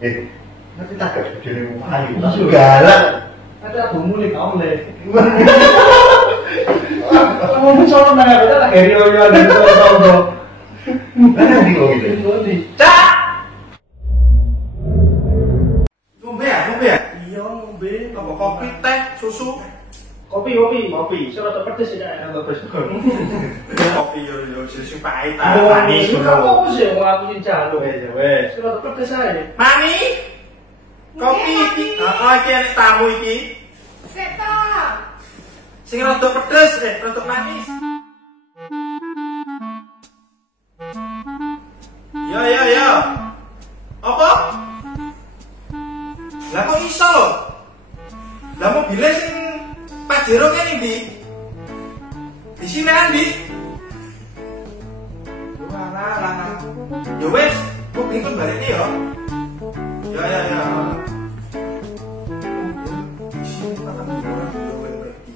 Nanti tak gak jadi ayu. Galak. Ada bumbu nih kamu deh. Kamu soal mana kita tak kiri oyo ada soal. Mana di kau gitu? Cak. Ngombe ya? Iya ngombe. Apa kopi, teh, susu? Kopi. Surat pedes ya yang bagus. Kopi yo susu pahit, Manis. manis. Kamu sih mau aku jaluk aja wes. Surat pedes aja. Mami, kopi iki. Heeh, iki enek tamu iki. Seto. Sing rada pedes, rada manis. Ya. Apa? Lah kok iso lho? Lah mobilnya sing Pajero kene ndi? Di sini Andi. Lah. Ya wes, kok bingung baliknya ya? Ya. Di sini makan berarti.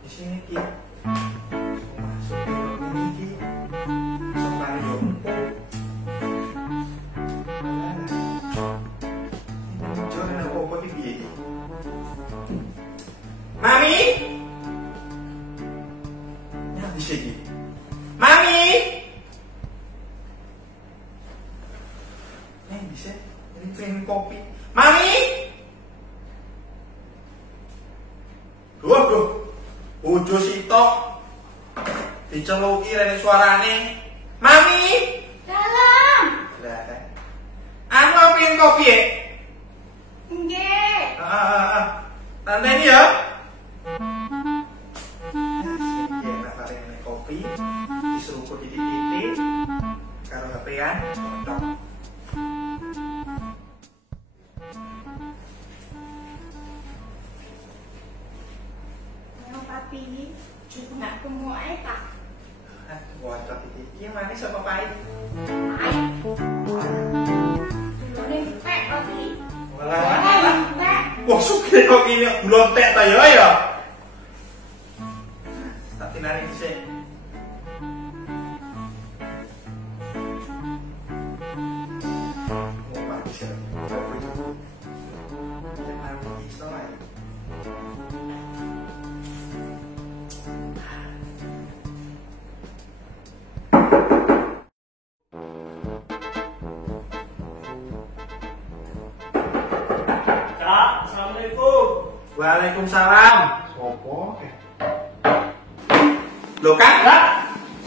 Di sini ki. Masuk ke ini ki. Sopan yo. Jangan apa-apa ki piye ki. Mami? Ya bisa ki. Mami? Bisa. Ini pengen kopi. Mami? Duh. Bojo sitok. Diceluki rene suarane. Mami? Dalam. Lah. Anu pengen kopi ya? Nggih. Tante ini ya. Ya, nak kopi, diseruput titik-titik, karo HP-an, cocok. Ayo papi, cukup nak kemu ae tak. Cocok iki. Iki manis apa pahit? Ayo. Dulune pek papi. Walah. Pek. Wah, sugih kok ini blontek ta ya. Tak tinari dhisik. Oh, bagus ya. Ya, nanti iso lah ya. Kak, assalamualaikum. Waalaikumsalam. Sopo? Lho, Kak? Kak,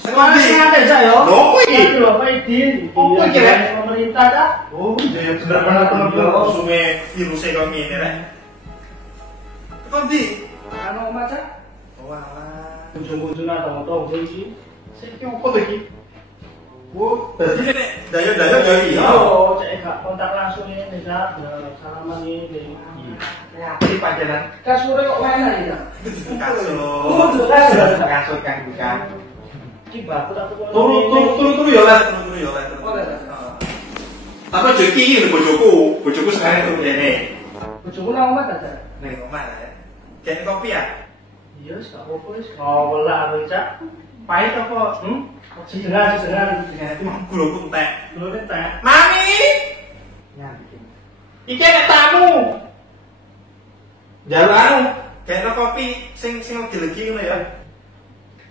sekolah sing ada aja yo. Lho, apa iki? Lho, apa iki? Apa iki, Rek? Pemerintah Kak. Oh, iya bener-bener sume virusnya kok ngene rek. Kok ndi? Anu omah Kak. Oh alah. Ujung-ujung atau iki. Sik iki opo to iki? Oh, dadi nek dayo-dayo yo iki. Iya, cek gak kontak langsung ini Kak. Salaman ini. Ya, iki panjenengan Kasure kok mana ya? kasut kan bukan. Iki baku tak Turu yo lah, turu yo lah. Tapi aja iki lho bojoku sekarang turu kene. Bojoku nang omah ta? Ning omah lah ya. Kene kopi ya? Iya, wis gak apa-apa wis. Oh, welah aku Cak. Pahit apa? Sedengan. Gula kuntek. Lho nek tak. Mami! Ya, bikin. Iki ada tamu. Jaluk anu, kene kopi sing legi ngono ya.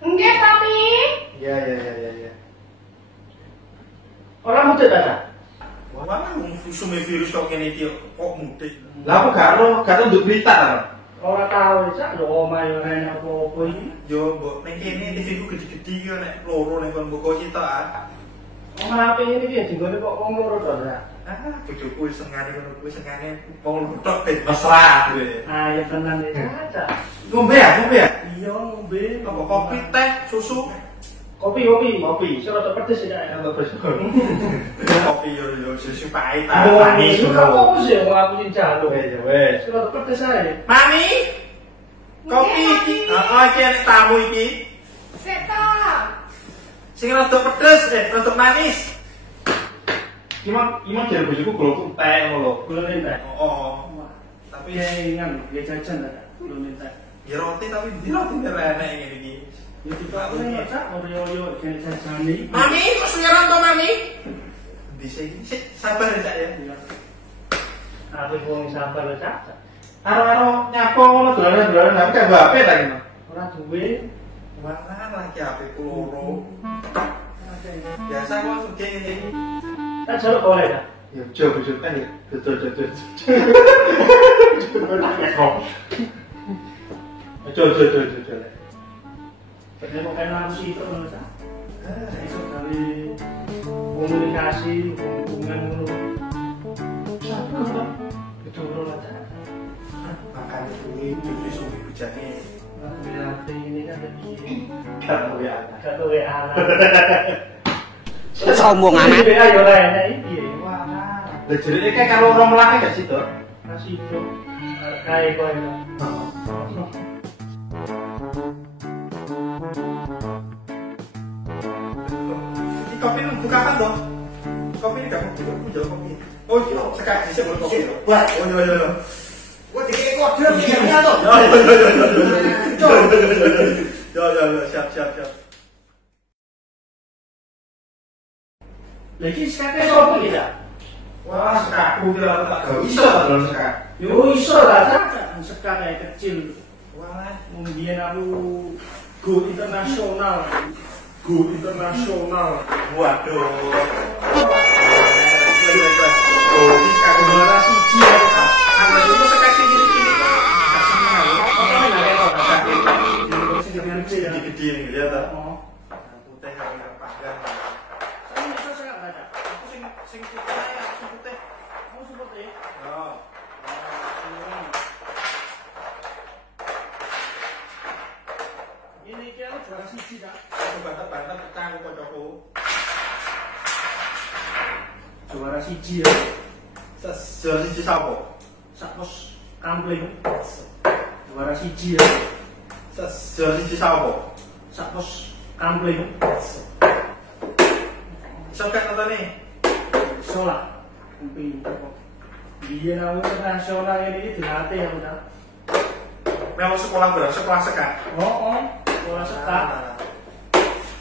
Nggih papi. Iya. Ora mudik ta? Wah, sume virus kok ngene iki kok mudik. Lah aku gak tau nduk berita ta. Ora tau Cak, lho omah yo ora apa-apa iki. Yo, mbok ning kene TV ku gede-gede iki nek loro ning kon mboko sitok ah. Omah HP ini piye dinggone kok wong loro to ya? Bojoku sengane ngono kuwi sengane wong loro tok mesra kuwi. Ah, ya tenan iki Cak. Ngombe ya? Iya, ngombe. Apa kopi, teh, susu? Kopi. Surat pedes ya yang bagus. Kopi yo susu pahit Manis. manis. Kamu sih mau aku jaluk aja wes. Surat pedes aja. Mami, kopi iki. Heeh, iki enek tamu iki. Seto. Sing rada pedes, rada manis. Gimana jare bojoku golku teh ngono. Gula minta. Oh. Tapi Ya ingat, dia jajan ta. Gula minta. ya roti tapi di roti enek ngene iki. Ya kita ini Cak, oyo-oyo dia jajani. Mami, kok suyaran to Mami? Bisa ini sabar ya Cak ya. Iya. Aku wong sabar lho Cak. Aro-aro nyapo ngono dolanan-dolanan HP kan HP ta iki. Ora duwe. Mana lagi HP loro. Biasa kok sugih ngene iki. Tak jaluk boleh ta? Ya coba kan ya. Betul. Betul. Jadi mau kayak langsung itu loh Cak. Itu kali komunikasi, hubungan dulu. Satu kan? Betul lah Cak. Makan duit suwi bujane. Berarti ini kan begini. Kan ya. Satu WA. Sombong amat. WA yo lah enak iki. Wah. Lah jerene kayak kalau orang melake gak sih, Dok? Kasih itu. Kayak kau itu. Ini kopi nunggu kapan toh? Kopi ini gak mau jual kopi. Oh iya, sekarang bisa buat kopi. Wah, oh iya. Wah, dikit kode mikirnya toh. Ya, siap. Lagi sekarang sopo kita? Wah, sekarang aku kira tak gak bisa lah sekarang. Yo iso lah Cak. Sekarang kayak kecil. Wah, Kemudian aku go internasional. waduh. Oh, ini sekarang Juara siji ya Cak. kalau itu sekarang gini kok. Kasihnya Apa nih nggak tahu Cak? gede nih lihat tak? Oh. Putih yang panggang. Saya bisa saya nggak baca. Aku sing putih aja, sing putih. Kamu seperti ya? Oh. Ini kira juara siji Cak. Aku bantah pecah aku kocokku. Juara siji ya. Jual siji sapa? Sakpos kampling. Juara siji ya. Jual siji sapa? Sakpos kampling. Iso kan nonton nih? Solah. Kumpi. Dia nama internasional ini dilatih ya udah. Memang sekolah berapa? Sekolah sekat. Oh. Sekolah sekat.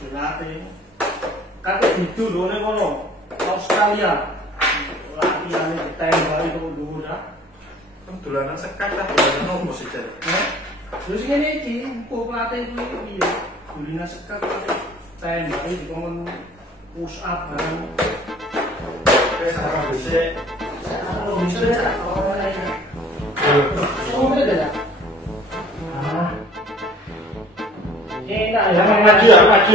Dilatih. Kakek itu dulu nih kono. Australia. Latihan ini tembak itu dulu dah. Kan dolanan sekat lah, dolanan nopo sih Jar? Terus ini iki, kok pelatih itu iya. Gulina sekat tembak itu komen push up bareng. Oke, sama bisa. Kalau bisa Cak, oh ya. Oh beda ya. Enak ya. Jangan maju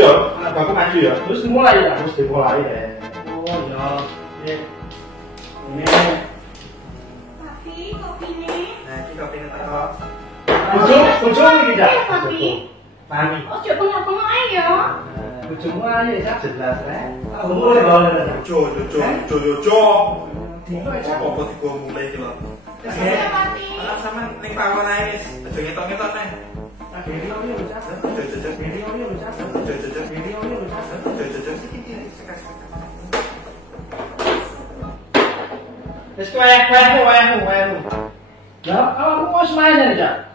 ya. Anakku maju ya. Terus dimulai ya. Terus dimulai ya. Oh ya. Ini. Papi, kopi nih. Nah, ini kopinya tak. Ujung ini tidak. Papi. Mami. Oh, coba ngapa ayo. Ujung aja ya. Jelas ya. Aku mulai boleh. Jo. Tinggal aja. Apa digo mulai iki lho. Iya, Papi. Alah sama ning pawon ae wis. Aja ngetok-ngetok nih. Ini ini lu Cak. Jajak. Ini lu Cak. Jajak. Ini lu Cak. Jajak. Wis kowe. Ya, aku mau semain aja.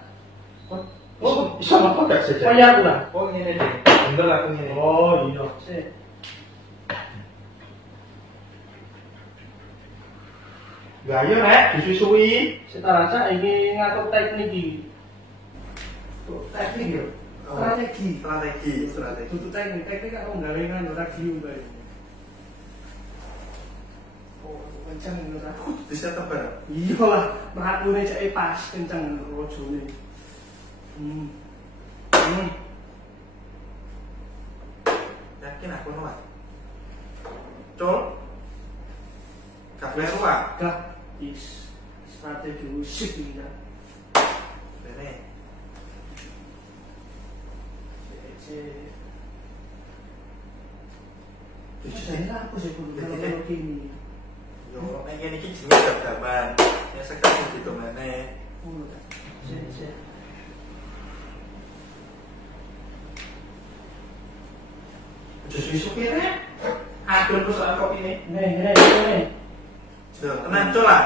Oh, iso apa gak saja? Bayar pula. Oh, ngene deh. Bener aku ngene. Oh iya. Sik. Lah yo rek disusui. Setara Cak ini ngatur teknik iki. Teknik ya. Strategi. Tutu teknik kan nggawe kan ora giu bae. Oh, kenceng ngono ta. Bisa tebar. Iya lah, mratune cek pas kenceng rojone. Yakin aku nolak. Col. Gak kleru ah. Gak is strategi usik iki kan. Rene. Itu jadi apa sih kudu kalau gini. Yo, nek ngene iki jenenge dadaban. Ya sekarang gitu meneh. Cek. Justru supirnya adon persoalan kopi ini. Nih. Tenang cola.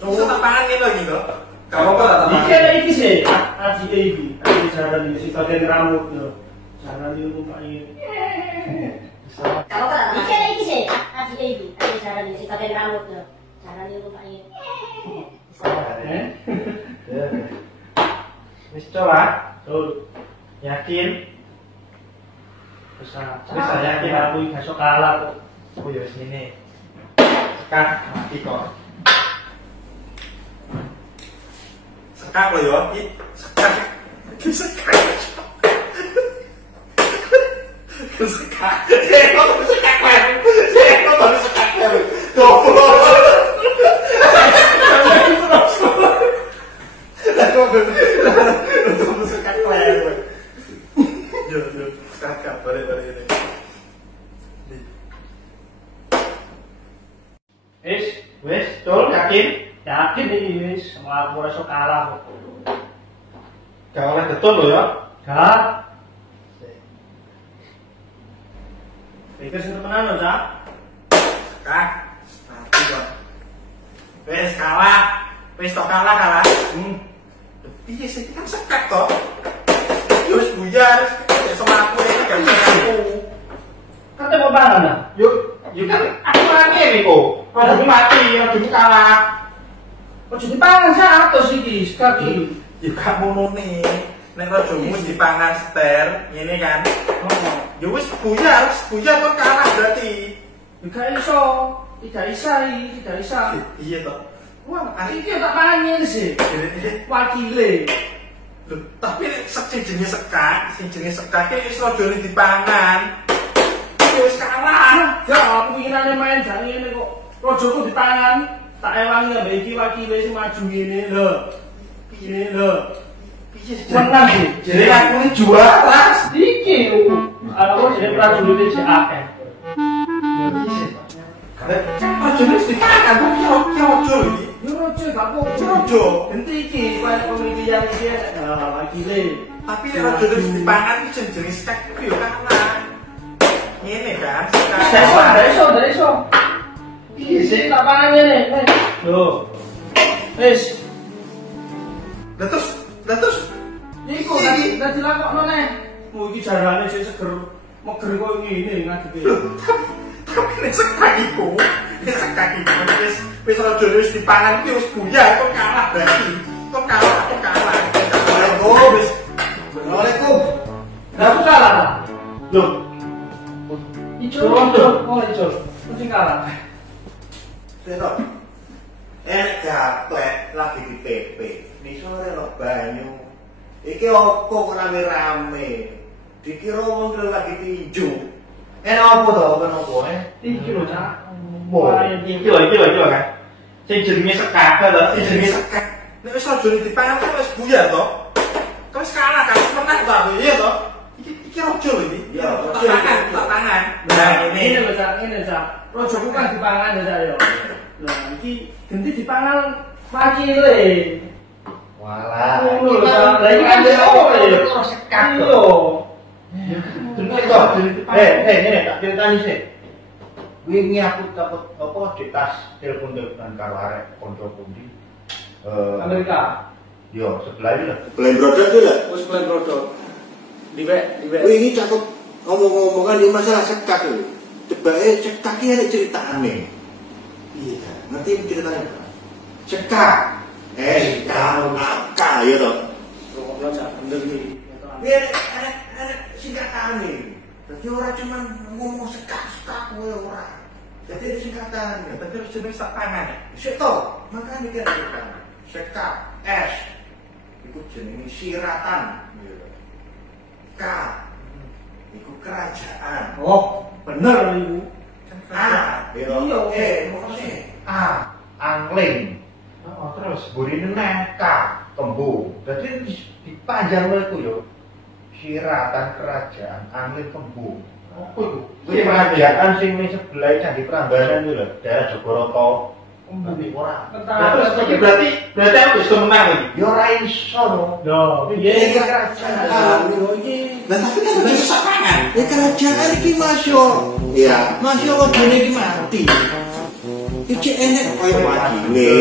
Coba tak pangan ini lagi kok. Kamu kok tak Iki ada iki sih, aji iki. Aji cara di si bagian rambut lho. Cara di rumah ini. Kalau kan iki sih, adik iki. Adik jaran iki pakai rambut lho. Jaran iki rupane. Wis coba. Betul. Yakin? Bisa yakin aku besok kalah kok. Oh ya wis ngene. Sekat mati kok. Sekak lo yo, sekak. Sekak. Sekak. Sekak sekak. Sekak baru sekak. Goblok. Untuk sekak lek. Yo, sekak balik ini. Wis, Cul, yakin? Yakin iki wis, aku ora iso kalah kok. Gak oleh betul lho ya. Gak. Pikir sing temenan lho, Cak. Sekak. Mati kok. Wis kalah. Wis tok kalah. Piye sih kan sekak toh? Yo wis buyar, sama aku iki gak bisa aku. Kate mau pangan lah. Yuk kan aku lagi nih kok. Aku mati, aku kalah. Ojo dipangan sak atus iki, sekaki. Ya gak ngono nih. Nek rajamu wis dipangan seter, ngene kan. Oh, Ya wis buyar kok kalah berarti. ya gak iso. Tidak isa. Iya toh. Wah, Iki tak pangan ngene sih. Wakile. Loh, tapi sing jenenge sekak ki wis rajane dipangan. Ya wis kalah. Ya, aku pikirane main jan ngene kok. Rajaku dipangan, tak ewangi ambek iki wakile sing maju ngene lho. Piye lho. Piye sih? Menang sih. Jadi aku ini juara. Iki aku jadi prajurit si akeh. Rajane wis dipangan kok kira raja iki. Yo raja gak apa-apa. Raja. Genti iki kaya pemilihan iki wakile. Tapi nek rajane wis dipangan iki jenenge sekak ku yo kalah. Ngene kan, sekak. Dari iso. Iki sih tak pangan ngene. Lho. Wis. Lah terus Iku dadi lakokno neh. Oh iki jarane sik seger. Meger koyo ngene ngadepe. Tapi nek sekak iku wis rajane wis dipangan ki wis buyar kok kalah berarti. Kok kalah. Assalamualaikum. Lah aku kalah ta? Loh, Ijo. Oh ijo. Mesti kalah. Senok, enek gaplek lagi di PP, di sore lo banyu. Iki opo kok rame-rame? Dikira wong lagi tinju. Enak opo to, opo Iki lho, Cak. iki lho kan. Sing jenenge sekak lho, Sing jenenge sekak. Nek wis rajane dipangan kan wis buyar to. Kok wis kalah kan wis menang to aku. Iya to. Iki raja lho iki. Iya, tak tangan. Nah, ini lho, Cak. Rajaku kan dipangan ya, Cak yo. Lah iki ganti dipangan wakile. Walah. Ngono lho, Cak. Lah iki kan yo sekak lho. Jenenge kok. Ngene tak critani sih. Wingi aku dapat apa di tas telepon-teleponan karo arek kanca pundi. Amerika. Yo, sebelah iki lho. Blend produk itu lah. Wis plan produk. Diwek. Ini cakep ngomong-ngomongan di masalah sekak itu. Tebake sekak ini ada ceritane. Iya kan? Ngerti ceritanya? Sekak. Sekak ya toh. Ngono Cak, bener iki. Iya, ada singkatane. Jadi orang cuma ngomong sekak kowe ora. Jadi ada singkatan. Tapi harus jenenge tak tangan. Sik to, makane iki ada sekak S. Iku jenenge siratan. K. Iku kerajaan. Oh, bener iku. Iya. Angling. Terus burine neh kembung. Dadi dipanjang iku yo. Siratan kerajaan angling kembung. Apa iku? Kuwi kerajaan sing ning sebelah Candi Prambanan iku lho, daerah Jogoroto. Tapi ora. Terus iki berarti aku iso menang iki. Ya ora iso no. Yo, piye kerajaan. iki? Lah tapi kan bisa pangan. Ya kerajaan iki masya. Iya, masya Allah dene iki mati. Iki enek koyo wakile.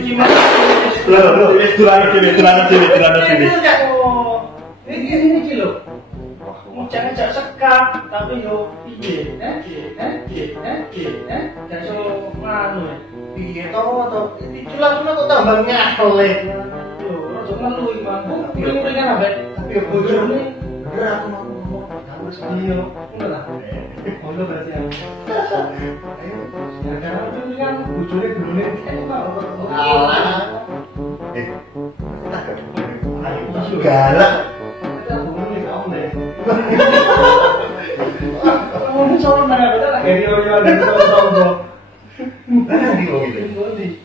Iki mah Lho, wis dolane dhewe. Iki lho. ngejak sekap, tapi yo piye? Jadi nganu ya. Piye to? Cula-cula kok tambah nyale. Yo, ojo melu iki, Bang. Kuring-kuringan ambek Tapi yo bojone bener aku mau ngomong. iya, ngono lah. Ngono berarti ya. Ayo. Ya karena itu kan bojone gulune kayak apa? Alah. Tak ayo galak. Kita hubungi kamu deh. Kamu calon mana beda lah kayak dia dari tahun-tahun. Mana di wong itu?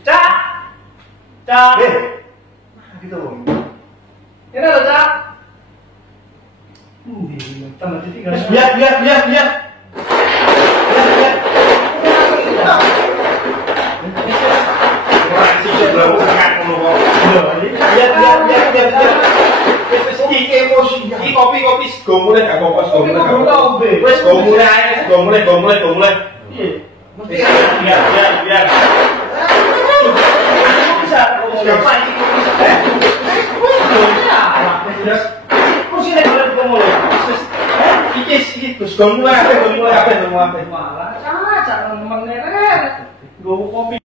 Cak, cak. Mana gitu wong? Ini ada cak. Tambah titik kan? Biar. Orang sih belum sangat ngono kok. Biar. Iki emosi. Iki kopi sego mulai gak apa-apa sego mulai. Wes sego mulai. Iya. Mesti Biar. bisa. Siapa ini kopi Kursi nek boleh ngomong. iki sego mulai apa? Malah cak nemen nek. Nggo kopi